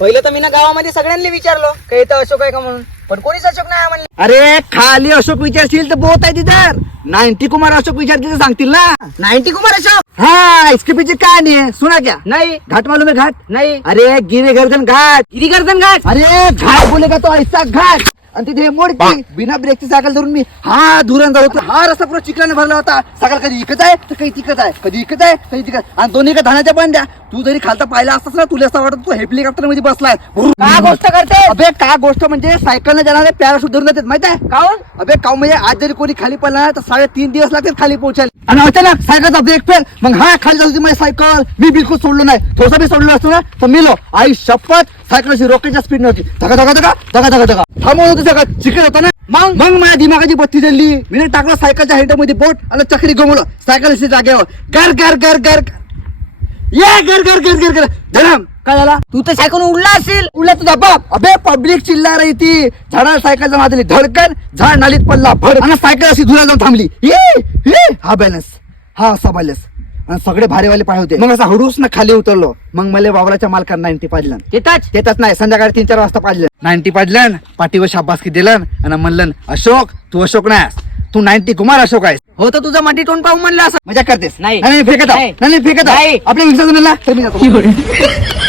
पहिलं तर मी ना गावामध्ये सगळ्यांनी विचारलो काही तर अशोक आहे का म्हणून, पण कोणीच अशोक नाही म्हणले. अरे खाली अशोक विचारशील तर बहुत आहे तिथं. 90 कुमार अशोक विचारतील तर सांगतील ना. 90 कुमार अशोक? हाँ, इसके पीछे कहानी है, सुना क्या? नहीं घाट मालूम है घाट? नहीं. अरे गिरी गर्दन घाट. गिरी गर्दन घाट? अरे घाट बोलेगा तो ऐसा घाट. आणि तिथे मोडकी बिना ब्रेकची सायकल धरून मी धुरण जात होतो. हा रस्ता पुरा चिखलाने भरला होता. सायकल कधी इकत आहे तर काही तिकत आहे, कधी इकत आहे कधी तिकत, आणि दोन्ही का धाण्याच्या बंड्या. तू जरी खालता पाहिला असतास ना, तुला असं वाटत तू हेलिकॉप्टर मध्ये बसलाय. का गोष्ट करते? अबे का गोष्ट म्हणजे सायकलने जाणारे पॅराशूट धरून जातात माहिती आहे? काऊन? अबे काऊ म्हणजे आज जरी कोणी खाली पडला ना तर 3.5 दिवस लागतील खाली पोहोचायला. आणि अचानक सायकलचा ब्रेक फेल. मग हा खाली जाऊ माझी सायकल. मी बिलकुल सोडलो नाही. थोडसा बी सोडलो असतो ना तर मिलो. आई शपथ सायकल अशी रॉकेटच्या स्पीड नव्हती. धका धका धका धका धका धका थांबवत होती सगळं चिकट होता ना. मग माझ्या दिमागाची बत्ती जळली. मी टाकलं सायकलच्या हेडमध्ये बोट आणि चक्री गमवलं. सायकल अशी जागेवर गर गर गर गर ये गर गर गर गर गर धडम. काय झाला? तू तर सायकल उडला असेल. उडला तुझा बाप. अबे पब्लिक चिल्ला रही थी. झाडाला सायकलचा माजली धडकन. झाड नालीत पडला भड आणि सायकल अशी धुरा जाऊन थांबली. हा बॅलन्स, हा असा बॅलन्स. आणि सगळे भारीवाले पाय होते. मग असा हडूस ना खाली उतरलो. मग मला वावराच्या मालकांना 90 पाडलं. येतच नाही. संध्याकाळी 3-4 वाजता पाडलं. 90 पाडलं. पाठीवर शाबासकी दिलं आणि म्हणलं अशोक तू अशोक नाही, तू 90 कुमार अशोक आहेस. हो तर तुझं माटी तोंड पाहून म्हणलं असं. मजा करतेस? नाही. फेकत नाही. फेकत नाही. आपल्या विश्वास तर मी जातो.